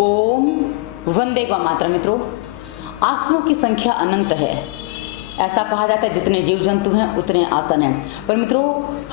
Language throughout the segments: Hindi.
ओम वंदे गौ मातरम। मित्रों, आसनों की संख्या अनंत है। ऐसा कहा जाता है जितने जीव जंतु हैं उतने आसन हैं। पर मित्रों,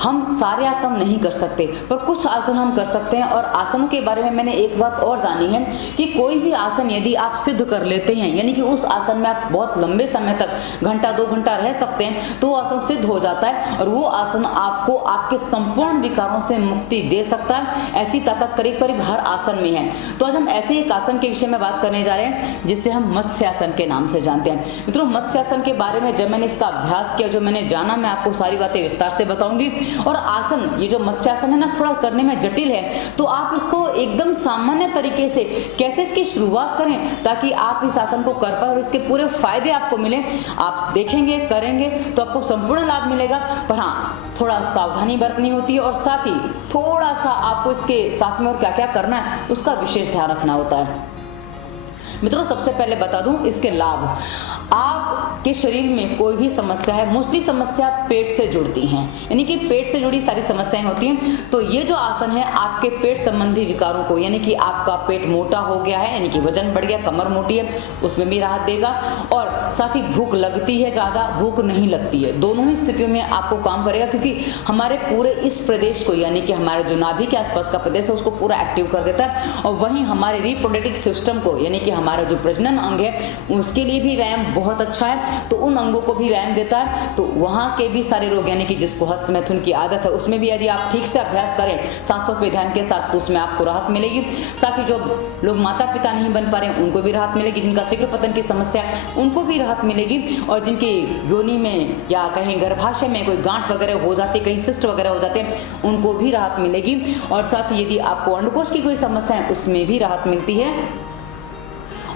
हम सारे आसन नहीं कर सकते, पर कुछ आसन हम कर सकते हैं। और आसनों के बारे में मैंने एक बात और जानी है कि कोई भी आसन यदि आप सिद्ध कर लेते हैं, यानी कि उस आसन में आप बहुत लंबे समय तक घंटा 2 घंटा रह सकते हैं, तो वो आसन सिद्ध हो जाता है और वो आसन आपको आपके संपूर्ण विकारों से मुक्ति दे सकता है। ऐसी ताकत करीब करीब हर आसन में है। तो आज हम ऐसे एक आसन के विषय में बात करने जा रहे हैं जिसे हम मत्स्यासन के नाम से जानते हैं। मित्रों, मत्स्यासन के बारे में जब मैंने इसका अभ्यास किया, जो मैंने जाना, मैं आपको सारी बातें विस्तार से बताऊंगी। और आसन, ये जो मत्स्यासन है ना, थोड़ा करने में जटिल है, तो आप इसको एकदम सामान्य तरीके से कैसे इसकी शुरुआत करें ताकि आप इस आसन को कर पाए और इसके पूरे फायदे आपको मिले। आप देखेंगे, करेंगे तो आपको संपूर्ण लाभ मिलेगा। पर हाँ, थोड़ा सावधानी बरतनी होती है और साथ ही थोड़ा सा आपको इसके साथ में और क्या क्या करना है उसका विशेष ध्यान रखना होता है। मित्रों, सबसे पहले बता दूं इसके लाभ। आपके शरीर में कोई भी समस्या है, मोस्टली समस्या पेट से जुड़ती हैं, यानी कि पेट से जुड़ी सारी समस्याएं होती हैं। तो ये जो आसन है आपके पेट संबंधी विकारों को, यानी कि आपका पेट मोटा हो गया है, यानी कि वजन बढ़ गया, कमर मोटी है, उसमें भी राहत देगा। और साथ ही भूख लगती है, ज्यादा भूख नहीं लगती है, दोनों ही स्थितियों में आपको काम करेगा। क्योंकि हमारे पूरे इस प्रदेश को, यानी कि हमारे जो नाभि के आसपास का प्रदेश है, उसको पूरा एक्टिव कर देता है। और वहीं हमारे रिप्रोडक्टिव सिस्टम को, यानी कि हमारा जो प्रजनन अंग है, उसके लिए भी व्यायाम बहुत अच्छा है। तो उन अंगों को भी व्यायाम देता है। तो वहां के भी सारे रोग, यानी कि जिसको हस्त मैथुन की आदत है, उसमें भी यदि आप ठीक से अभ्यास करें सांसों पे ध्यान के साथ, तो उसमें आपको राहत मिलेगी। साथ ही जो लोग माता पिता नहीं बन पा रहे उनको भी राहत मिलेगी, जिनका शीघ्र पतन की समस्या है उनको भी राहत मिलेगी, और जिनकी योनि में या कहीं गर्भाशय में कोई गांठ वगैरह हो जाती है, कहीं सिस्ट वगैरह हो जाते हैं, उनको भी राहत मिलेगी। और साथ ही यदि आपको अंडकोश की कोई समस्या है उसमें भी राहत मिलती है।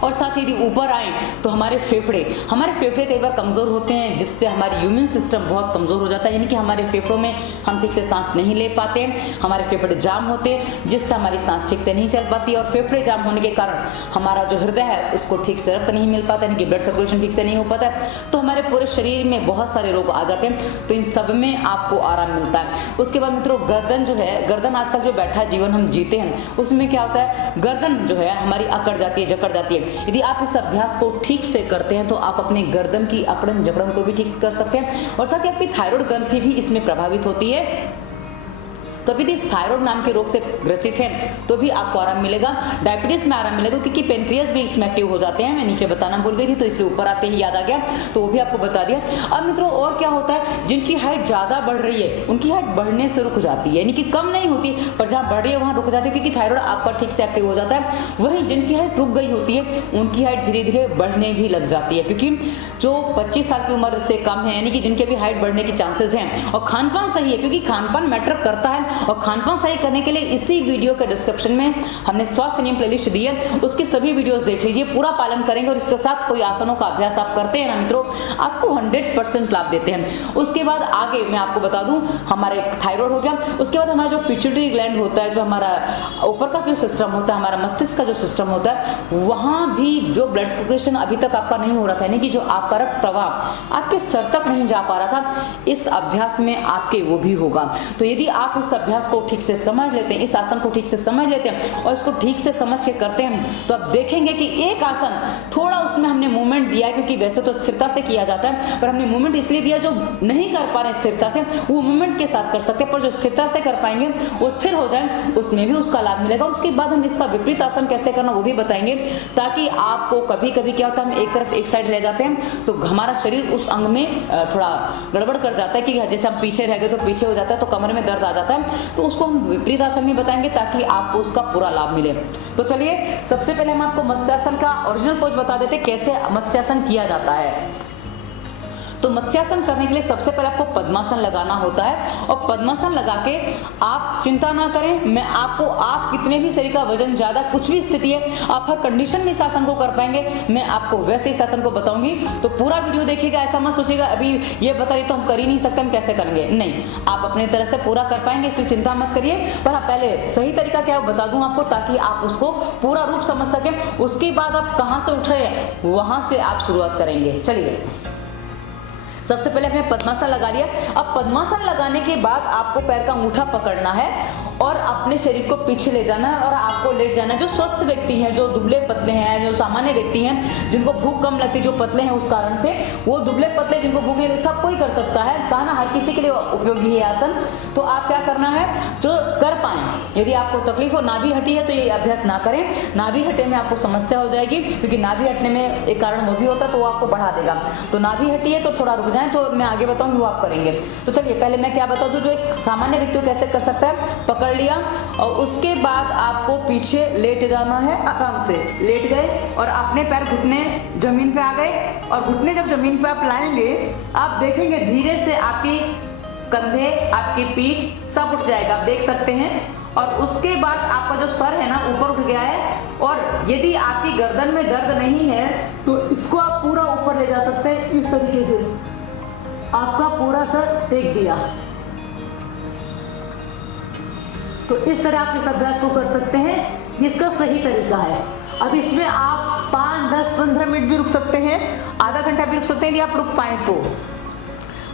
और साथ ही यदि ऊपर आए तो हमारे फेफड़े कई बार कमज़ोर होते हैं, जिससे हमारी इम्यून सिस्टम बहुत कमज़ोर हो जाता है, यानी कि हमारे फेफड़ों में हम ठीक से सांस नहीं ले पाते हैं, हमारे फेफड़े जाम होते हैं, जिससे हमारी सांस ठीक से नहीं चल पाती। और फेफड़े जाम होने के कारण हमारा जो हृदय है उसको ठीक से रक्त नहीं मिल पाता, यानी कि ब्लड सर्कुलेशन ठीक से नहीं हो पाता है। तो हमारे पूरे शरीर में बहुत सारे रोग आ जाते हैं। तो इन सब में आपको आराम मिलता है। उसके बाद मित्रों, गर्दन जो है, गर्दन आजकल जो बैठा जीवन हम जीते हैं उसमें क्या होता है, गर्दन जो है हमारी अकड़ जाती है, जकड़ जाती है। यदि आप इस अभ्यास को ठीक से करते हैं तो आप अपने गर्दन की अकड़न जकड़न को भी ठीक कर सकते हैं। और साथ ही आपकी थायराइड ग्रंथि भी इसमें प्रभावित होती है। तो यदि इस थायराइड नाम के रोग से ग्रसित हैं तो भी आपको आराम मिलेगा। डायबिटीज में आराम मिलेगा, क्योंकि पेनक्रियास भी इसमें एक्टिव हो जाते हैं। मैं नीचे बताना भूल गई थी, तो इसलिए ऊपर आते ही याद आ गया, तो वो भी आपको बता दिया। अब मित्रों, और क्या होता है, जिनकी हाइट ज्यादा बढ़ रही है उनकी हाइट बढ़ने से रुक जाती है, यानी कि कम नहीं होती, पर जहाँ बढ़ रही है वहां रुक जाती है, क्योंकि थायराइड आपका ठीक से एक्टिव हो जाता है। वहीं जिनकी हाइट रुक गई होती है उनकी हाइट धीरे धीरे बढ़ने भी लग जाती है, क्योंकि जो 25 साल की उम्र से कम है, यानी कि जिनके भी हाइट बढ़ने की चांसेस हैं, और खानपान सही है, क्योंकि खानपान मैटर करता है। और खानपान सही करने के लिए इसी वीडियो के डिस्क्रिप्शन में हमने स्वास्थ्य नियम प्लेलिस्ट दी है, उसकी सभी वीडियोस देख लीजिए, पूरा पालन करेंगे और इसके साथ कोई आसनों का अभ्यास आप करते हैं ना मित्रों, आपको 100% लाभ देते हैं। उसके बाद आगे मैं आपको बता दूं, हमारे थायराइड हो गया, उसके बाद हमारा जो पिट्यूटरी ग्लैंड होता है, जो हमारा ऊपर का जो सिस्टम होता है, हमारा मस्तिष्क का जो सिस्टम होता है, वहां भी जो ब्लड सर्कुलेशन अभी तक आपका नहीं हो रहा था, यानी कि जो आपका रक्त प्रवाह आपके सर तक नहीं जा पा रहा था, इस अभ्यास में आपके वो भी होगा। तो यदि आप इस अभ्यास को ठीक से समझ लेते हैं, इस आसन को ठीक से समझ लेते हैं और इसको ठीक से समझ के करते हैं, तो आप देखेंगे कि एक आसन थोड़ा उसमें हमने मूवमेंट दिया है, क्योंकि वैसे तो स्थिरता से किया जाता है, पर हमने मूवमेंट इसलिए दिया, जो नहीं कर पा रहे स्थिरता से वो मूवमेंट के साथ कर सकते हैं, पर जो स्थिरता से कर पाएंगे वो स्थिर हो जाए, उसमें भी उसका लाभ मिलेगा। उसके बाद हम इसका विपरीत आसन कैसे करना वो भी बताएंगे, ताकि आपको कभी कभी क्या होता है, हम एक तरफ एक साइड रह जाते हैं तो हमारा शरीर उस अंग में थोड़ा गड़बड़ कर जाता है, कि जैसे हम पीछे रह गए तो पीछे हो जाता है, तो कमर में दर्द आ जाता है, तो उसको हम विपरीत आसन में बताएंगे ताकि आपको उसका पूरा लाभ मिले। तो चलिए, सबसे पहले हम आपको मत्स्यासन का ओरिजिनल पोज बता देते कैसे मत्स्यासन किया जाता है। तो मत्स्यासन करने के लिए सबसे पहले आपको पद्मासन लगाना होता है, और पद्मासन लगा के आप चिंता ना करें, मैं आपको, आप कितने भी शरीर का वजन ज्यादा कुछ भी स्थिति है, आप हर कंडीशन में इस आसन को कर पाएंगे, मैं आपको वैसे इस आसन को बताऊंगी। तो पूरा वीडियो देखिएगा, ऐसा मत सोचिएगा अभी ये बता रही तो हम कर ही नहीं सकते, हम कैसे करेंगे, नहीं, आप अपनी तरह से पूरा कर पाएंगे, इसलिए चिंता मत करिए। पर हाँ, पहले सही तरीका क्या बता दूं आपको, ताकि आप उसको पूरा रूप समझ सकें। उसके बाद आप कहां से उठ रहे हैं वहां से आप शुरुआत करेंगे। चलिए, सबसे पहले हमने पद्मासन लगा लिया। अब पद्मासन लगाने के बाद आपको पैर का अंगूठा पकड़ना है और अपने शरीर को पीछे ले जाना है और आपको लेट जाना है। जो स्वस्थ व्यक्ति हैं, जो दुबले पतले हैं, जो सामान्य व्यक्ति हैं, जिनको भूख कम लगती है, जो पतले हैं उस कारण से, वो दुबले पतले जिनको भूख नहीं लगती, सब कोई कर सकता है। कहा ना, हर किसी के लिए उपयोगी है आसन। तो आप क्या करना है, जो कर पाए। यदि आपको तकलीफ हो, नाभि हटी है, तो ये अभ्यास ना करें। नाभि हटे में आपको समस्या हो जाएगी, क्योंकि नाभि हटने में एक कारण वो भी होता है, तो वो आपको बढ़ा देगा। तो नाभि हटी है तो थोड़ा रुक जाएं, तो मैं आगे बताऊंगी वो आप करेंगे। तो चलिए पहले मैं क्या बता दूं, जो एक सामान्य व्यक्ति कैसे कर सकता है। पकड़ लिया और उसके बाद आपको पीछे लेट जाना है। आराम से लेट गए और अपने पैर घुटने जमीन पे आ गए, और घुटने जब जमीन पे आप लाएंगे, आप देखेंगे धीरे से आपकी कंधे, आपकी पीठ सब उठ जाएगा, आप देख सकते हैं। और उसके बाद आपका जो सर है ना ऊपर उठ गया है, और यदि आपकी गर्दन में दर्द नहीं है तो इसको आप पूरा ऊपर ले जा सकते हैं। इस तरीके से आपका पूरा सर टेक दिया, तो इस तरह आप इस अभ्यास को कर सकते हैं। इसका सही तरीका है। अब इसमें आप 5, 10, 15 मिनट भी रुक सकते हैं, आधा घंटा भी रुक सकते हैं, यदि आप रुक पाए तो।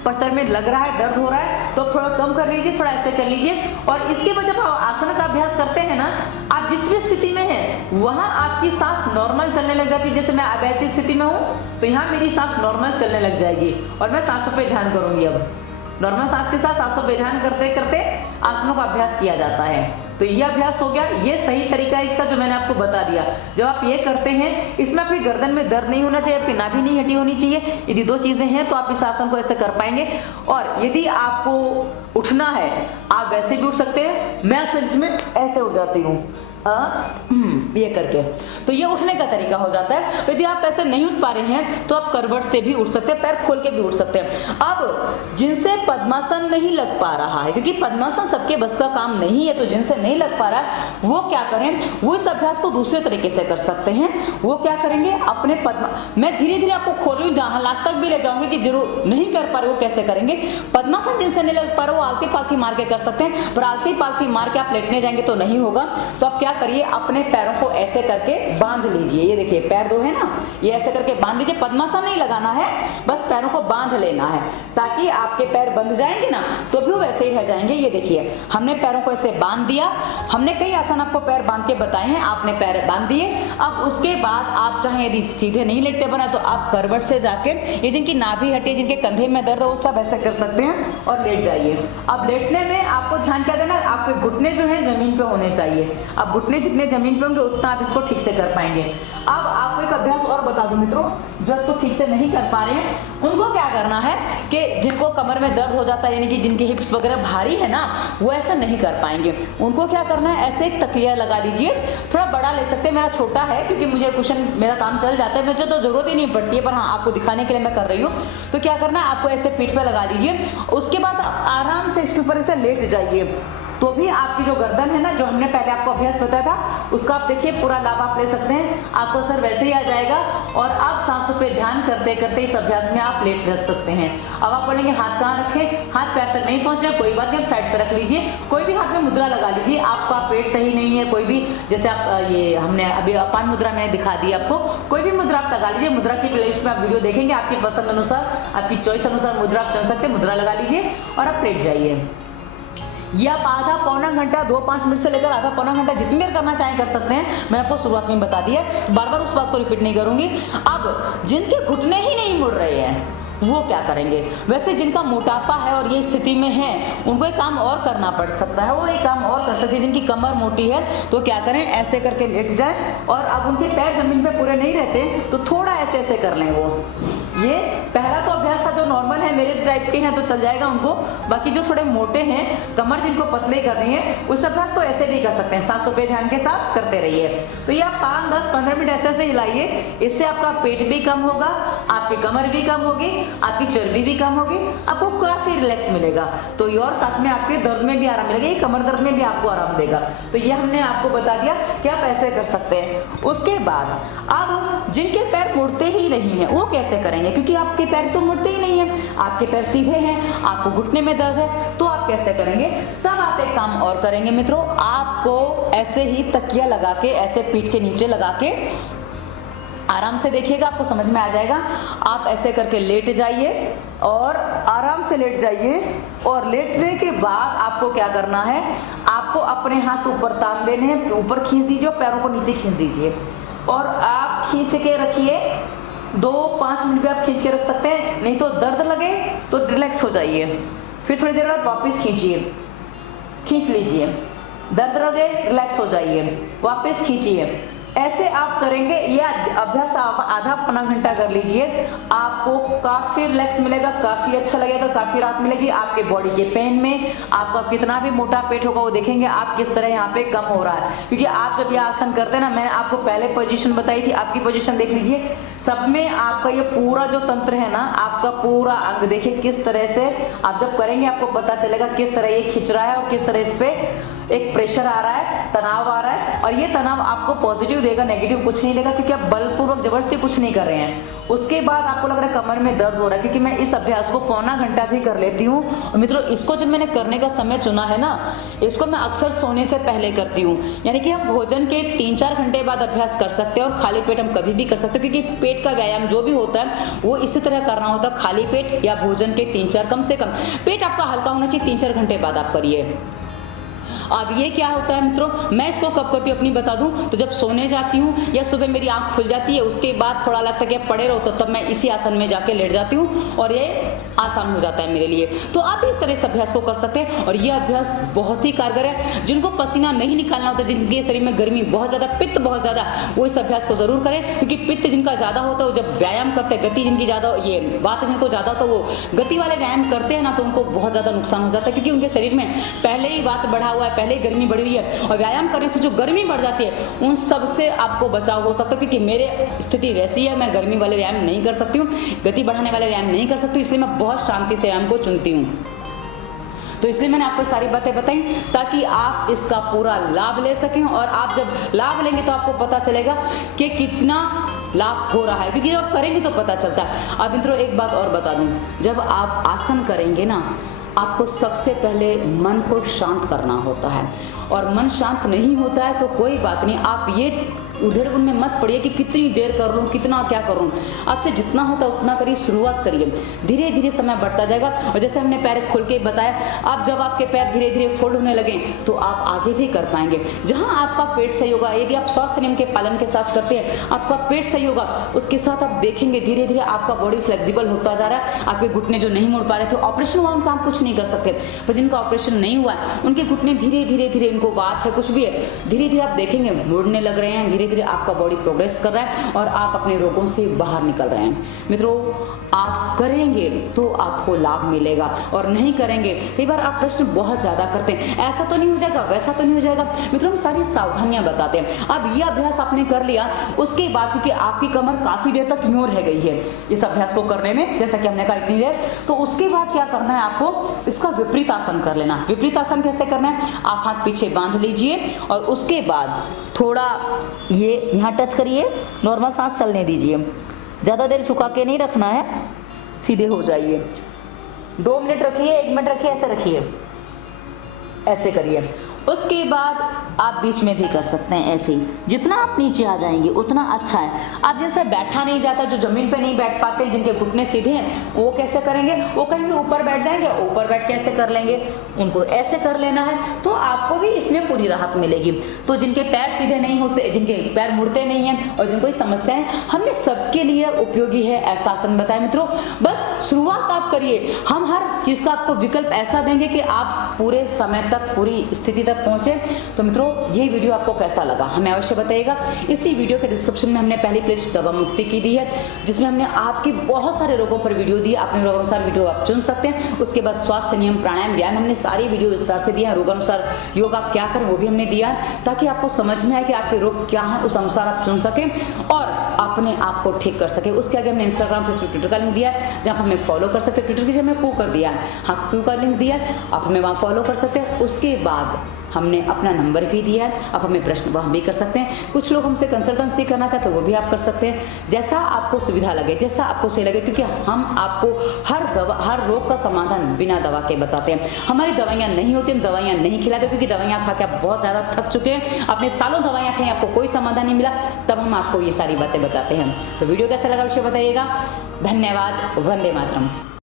पर सर में लग रहा है, दर्द हो रहा है, तो थोड़ा कम कर लीजिए, थोड़ा ऐसे कर लीजिए। और इसके बाद जब आप आसन का अभ्यास करते हैं ना, आप जिस भी स्थिति में हैं वहां आपकी सांस नॉर्मल चलने लग जाती है। जैसे मैं अब ऐसी स्थिति में हूँ तो यहाँ मेरी सांस नॉर्मल चलने लग जाएगी, और मैं सांसों पे ध्यान करूंगी। अब नॉर्मल सांस के साथ सांसों पे ध्यान करते करते आसनों का अभ्यास किया जाता है। तो ये अभ्यास हो गया, ये सही तरीका है इसका, जो मैंने आपको बता दिया। जब आप ये करते हैं, इसमें आपकी गर्दन में दर्द नहीं होना चाहिए, आपकी नाभि नहीं हटी होनी चाहिए। यदि 2 चीजें हैं तो आप इस आसन को ऐसे कर पाएंगे। और यदि आपको उठना है, आप वैसे भी उठ सकते हैं। मैं अक्सर इसमें ऐसे उठ जाती हूँ, ये करके। तो ये उठने का तरीका हो जाता है। यदि आप ऐसे नहीं उठ पा रहे हैं तो आप करवट से भी उठ सकते हैं, पैर खोल के भी उठ सकते हैं। अब जिनसे पद्मासन नहीं लग पा रहा है, क्योंकि पद्मासन सबके बस का काम नहीं है, तो जिनसे नहीं लग पा रहा है वो क्या करें, वो इस अभ्यास को दूसरे तरीके से कर सकते हैं। वो क्या करेंगे, अपने मैं धीरे धीरे आपको खोल रही हूँ, जहां लास्ट तक भी ले जाऊंगी कि जरूर नहीं कर पा रहे वो कैसे करेंगे। पद्मासन जिनसे नहीं लग पा रहा वो आलती पालती मार के कर सकते हैं, पर आलती पालती मार के आप लेटने जाएंगे तो नहीं होगा। तो आप क्या करिए, अपने पैरों को ऐसे करके बांध लीजिए। ये देखिए पैर 2 है ना, ये ऐसे करके बांध लीजिए। पद्मासन नहीं लगाना है, बस पैरों को बांध लेना है, ताकि आपके पैर बंध जाएंगे ना तो भी वैसे ही रह जाएंगे। ये देखिए हमने पैरों को ऐसे बांध दिया। हमने कई आसन आपको पैर बांध के बताए हैं, आपने पैर बांध दिए। अब उसके बाद आप चाहे यदि सीधे नहीं लेटते बना तो आप करवट से जाके, ये जिनकी नाभि हटी, जिनके कंधे में दर्द है, वो सब ऐसे कर सकते हैं और लेट जाइए। अब लेटने में आपको ध्यान क्या देना, आपके घुटने जो है जमीन पे होने चाहिए। अब घुटने जितने जमीन पे होंगे उतना आप इसको ठीक से कर पाएंगे। अब आपको एक अभ्यास और बता दूं मित्रों, जो इसको ठीक से नहीं कर पा रहे हैं उनको क्या करना है कि जिनको कमर में दर्द हो जाता है, यानी कि जिनकी हिप्स वगैरह भारी है ना, वो ऐसा नहीं कर पाएंगे। उनको क्या करना है, ऐसे एक तकिया लगा लीजिए। थोड़ा बड़ा ले सकते हैं, मेरा छोटा है क्योंकि मुझे कुशन मेरा काम चल जाता है, मुझे तो जरूरत ही नहीं पड़ती है, पर हाँ आपको दिखाने के लिए मैं कर रही हूँ। तो क्या करना है, आपको ऐसे पीठ पे लगा लीजिए। उसके बाद आराम से इसके ऊपर ऐसे लेट जाइए, तो भी आपकी जो गर्दन है ना, जो हमने पहले आपको अभ्यास बताया था, उसका आप देखिए पूरा लाभ आप ले सकते हैं। आपको असर वैसे ही आ जाएगा, और आप सांसों पे ध्यान करते करते इस अभ्यास में आप लेट रख सकते हैं। अब आप बोलेंगे हाथ कहाँ रखें, हाथ पैर तक नहीं पहुंच रहे, कोई बात नहीं, आप साइड पे रख लीजिए। कोई भी हाथ में मुद्रा लगा लीजिए। आपका पेट सही नहीं है, कोई भी, जैसे आप ये हमने अभी अपान मुद्रा मैंने दिखा दी आपको, कोई भी मुद्रा आप लगा लीजिए। मुद्रा की प्लेलिस्ट में आप वीडियो देखेंगे, आपकी पसंद अनुसार, आपकी चॉइस अनुसार मुद्रा आप चुन सकते हैं। मुद्रा लगा लीजिए और आप लेट जाइए। ये आप आधा पौना घंटा, 2-5 मिनट से लेकर आधा पौना घंटा जितनी देर करना चाहें कर सकते हैं। मैं आपको शुरुआत में बता दिया, तो बार बार उस बात को रिपीट नहीं करूंगी। अब जिनके घुटने ही नहीं मुड़ रहे हैं वो क्या करेंगे, वैसे जिनका मोटापा है और ये स्थिति में है उनको एक काम और करना पड़ सकता है, वो एक काम और कर सकते हैं। जिनकी कमर मोटी है तो क्या करें, ऐसे करके लेट जाए, और अब उनके पैर जमीन पे पूरे नहीं रहते तो थोड़ा ऐसे ऐसे कर लें। वो ये पहला तो अभ्यास था, जो नॉर्मल है मेरे टाइप के हैं तो चल जाएगा उनको। बाकी जो थोड़े मोटे हैं, कमर जिनको पतले कर रही है, उस अभ्यास को ऐसे भी कर सकते हैं, सांसों पे ध्यान के साथ करते रहिए। तो ये आप 5, 10, 15 मिनट ऐसे ऐसे हिलाइए। इससे आपका पेट भी कम होगा, आपकी कमर भी कम होगी, आपकी चर्बी भी कम होगी, आपको काफी रिलैक्स मिलेगा। तो ये, और साथ में आपके दर्द में भी आराम मिलेगा, ये कमर दर्द में भी आपको आराम देगा। तो ये हमने आपको बता दिया कि आप ऐसे कर सकते हैं। उसके बाद अब जिनके पैर मुड़ते ही नहीं है वो कैसे करेंगे, क्योंकि आपके पैर तो मुड़ते ही नहीं है, आपके पैर सीधे हैं, आपको घुटने में दर्द है, तो आप कैसे करेंगे। तब आप एक काम और करेंगे मित्रों, आपको ऐसे ही तकिया लगा के, ऐसे पीठ के नीचे लगा के आराम से देखिएगा, आपको समझ में आ जाएगा। आप ऐसे करके लेट जाइए और आराम से लेट जाइए, और लेटने के बाद आपको क्या करना है, आपको आपको अपने हाथ ऊपर तान देने हैं, ऊपर खींच दीजिए, पैरों को नीचे खींच दीजिए और आप खींच के रखिए। 2-5 मिनट भी आप खींच के रख सकते हैं, नहीं तो दर्द लगे तो रिलैक्स हो जाइए। फिर थोड़ी देर बाद वापस खींचिए, खींच लीजिए, दर्द लगे रिलैक्स हो जाइए, वापस खींचिए। ऐसे आप करेंगे, यह अभ्यास आप आधा पौना घंटा कर लीजिए, आपको काफी रिलैक्स मिलेगा, काफी अच्छा लगेगा, काफी राहत मिलेगी आपके बॉडी के पेन में। आपका कितना भी मोटा पेट होगा वो देखेंगे आप किस तरह यहाँ पे कम हो रहा है, क्योंकि आप जब ये आसन करते हैं ना, मैंने आपको पहले पोजीशन बताई थी, आपकी पोजीशन देख लीजिए, सब में आपका ये पूरा जो तंत्र है ना, आपका पूरा अंग देखिए किस तरह से आप जब करेंगे आपको पता चलेगा किस तरह ये खिंच रहा है और किस तरह इस पे एक प्रेशर आ रहा है, तनाव आ रहा है। और ये तनाव आपको पॉजिटिव देगा, नेगेटिव कुछ नहीं देगा, क्योंकि आप बलपूर्वक जबरदस्ती कुछ नहीं कर रहे हैं। उसके बाद आपको लग रहा है कमर में दर्द हो रहा है, क्योंकि मैं इस अभ्यास को पौना घंटा भी कर लेती हूँ। और मित्रों, इसको जब मैंने करने का समय चुना है ना, इसको मैं अक्सर सोने से पहले करती हूँ, यानी कि हम भोजन के 3-4 घंटे बाद अभ्यास कर सकते हैं और खाली पेट हम कभी भी कर सकते हैं, क्योंकि पेट का व्यायाम जो भी होता है वो इसी तरह करना होता है, खाली पेट या भोजन के 3-4 कम से कम पेट आपका हल्का होना चाहिए, 3-4 घंटे बाद आप करिए। अब ये क्या होता है मित्रों, मैं इसको कब करती हूँ अपनी बता दूं, तो जब सोने जाती हूँ या सुबह मेरी आंख खुल जाती है, उसके बाद थोड़ा लगता है कि पड़े रहो, तो तब मैं इसी आसन में जाके लेट जाती हूँ और ये आसान हो जाता है मेरे लिए। तो आप इस तरह से अभ्यास को कर सकते हैं और ये अभ्यास बहुत ही कारगर है। जिनको पसीना नहीं निकालना होता, जिनके शरीर में गर्मी बहुत ज्यादा, पित्त बहुत ज्यादा, वो इस अभ्यास को जरूर करें, क्योंकि पित्त जिनका ज्यादा होता है वो जब व्यायाम करते हैं, गति जिनकी ज्यादा, ये बात जिनको ज्यादा होता है वो गति वाले व्यायाम करते हैं ना, तो उनको बहुत ज्यादा नुकसान हो जाता है, क्योंकि उनके शरीर में पहले ही बात बढ़ा हुआ है, पहले ही गर्मी बढ़ी हुई है। और व्यायाम करने से जो गर्मी बढ़ जाती है उन सब से आपको बचाव हो सकता है, क्योंकि मेरे स्थिति वैसी है, मैं गर्मी वाले व्यायाम नहीं कर सकती हूँ, गति बढ़ाने वाले व्यायाम नहीं कर सकती, इसलिए मैं बहुत शांति से व्यायाम को चुनती हूँ। तो इसलिए मैंने आपको सारी बातें बताई ताकि आप इसका पूरा लाभ ले सकें, और आप जब लाभ लेंगे तो आपको पता चलेगा कि कितना लाभ हो रहा है, क्योंकि जब आप करेंगे तो पता चलता है। अब मित्रों एक बात और बता दूं, जब आप आसन करेंगे ना, आपको सबसे पहले मन को शांत करना होता है, और मन शांत नहीं होता है तो कोई बात नहीं, आप ये उधेड़ बुन में मत पड़िए कि कितनी देर कर लूँ, कितना क्या करूँ। आपसे जितना होता है उतना करिए, शुरुआत करिए, धीरे धीरे समय बढ़ता जाएगा। और जैसे हमने पैर खोल के बताया, अब जब आपके पैर धीरे धीरे फोल्ड होने लगे तो आप आगे भी कर पाएंगे। जहाँ आपका पेट सही होगा, यदि आप स्वास्थ्य नियम के पालन के साथ करते हैं, आपका पेट सही होगा, उसके साथ आप देखेंगे धीरे धीरे आपका बॉडी फ्लेक्सिबल होता जा रहा है। आपके घुटने जो नहीं मुड़ पा रहे थे, ऑपरेशन हुआ उनका आप कुछ नहीं कर सकते, पर जिनका ऑपरेशन नहीं हुआ है उनके घुटने धीरे धीरे धीरे, इनको बात है कुछ भी है, धीरे धीरे आप देखेंगे मुड़ने लग रहे हैं, धीरे धीरे आपका बॉडी प्रोग्रेस कर रहा है और आप अपने रोगों से बाहर निकल रहे हैं। मित्रों, आप करेंगे तो आपको लाभ मिलेगा, और नहीं करेंगे, कई बार आप प्रश्न बहुत ज्यादा करते हैं, ऐसा तो नहीं हो जाएगा, वैसा तो नहीं हो जाएगा। मित्रों, हम सारी सावधानियां बताते हैं। अब ये अभ्यास आपने कर लिया, उसके बाद क्योंकि आपकी कमर काफी देर तक यूं रह गई है इस अभ्यास को करने में, जैसा कि हमने कहा इतनी देर, तो उसके बाद क्या करना है, आपको इसका विपरीत आसन कर लेना। विपरीत आसन कैसे करना है, आप हाथ पीछे बांध लीजिए और उसके बाद थोड़ा ये यहाँ टच करिए, नॉर्मल सांस चलने दीजिए, ज़्यादा देर झुका के नहीं रखना है, सीधे हो जाइए। 2 मिनट रखिए, 1 मिनट रखिए, ऐसे रखिए, ऐसे करिए। उसके बाद आप बीच में भी कर सकते हैं ऐसे ही, जितना आप नीचे आ जाएंगे उतना अच्छा है। आप जैसे बैठा नहीं जाता, जो जमीन पे नहीं बैठ पाते, जिनके घुटने सीधे हैं, वो कैसे करेंगे, वो कहीं भी ऊपर बैठ जाएंगे, ऊपर बैठ के ऐसे कर लेंगे, उनको ऐसे कर लेना है, तो आपको भी इसमें पूरी राहत मिलेगी। तो जिनके पैर सीधे नहीं होते, जिनके पैर मुड़ते नहीं हैं और जिनको समस्याएं, हमने सबके लिए उपयोगी है ऐसा आसन बताया। मित्रों, बस शुरुआत आप करिए, हम हर चीज का आपको विकल्प ऐसा देंगे कि आप पूरे समय तक, पूरी स्थिति तक पहुंचे। तो मित्रों, ये वीडियो आपको कैसा लगा हमें अवश्य बताइएगा। इसी वीडियो के डिस्क्रिप्शन में हमने पहली प्लेलिस्ट दवा मुक्ति की दी है, जिसमें हमने आपके बहुत सारे रोगों पर वीडियो दी, अपने रोगानुसार वीडियो आप चुन सकते हैं। उसके बाद स्वास्थ्य नियम, प्राणायाम, व्यायाम, हमने सारी वीडियो विस्तार से दिया है। रोगानुसार योग आप क्या करें वो भी हमने दिया है, ताकि आपको समझ में आए कि आपके रोग क्या है, उस अनुसार आप चुन सकें और अपने आप को ठीक कर सके। उसके आगे हमने इंस्टाग्राम, फेसबुक, ट्विटर का लिंक दिया है, जहाँ हमें फॉलो कर सकते हैं। ट्विटर की जगह हमें क्यू कर दिया है, हाँ क्यू का लिंक दिया है, आप हमें वहाँ फॉलो कर सकते हैं। उसके बाद हमने अपना नंबर भी दिया है, आप हमें प्रश्न वह भी कर सकते हैं। कुछ लोग हमसे कंसल्टेंसी करना चाहते हैं, वो भी आप कर सकते हैं, जैसा आपको सुविधा लगे, जैसा आपको सही लगे, क्योंकि हम आपको हर रोग का समाधान बिना दवा के बताते हैं। हमारी दवाइयाँ नहीं होती, हम दवाइयाँ नहीं खिलाते, क्योंकि दवाइयाँ खा के आप बहुत ज़्यादा थक चुके हैं, आपने सालों दवाइयाँ खाई, आपको कोई समाधान नहीं मिला, तब हम आपको ये सारी बातें बताते हैं। तो वीडियो कैसा लगा अवश्य बताइएगा। धन्यवाद। वंदे मातरम।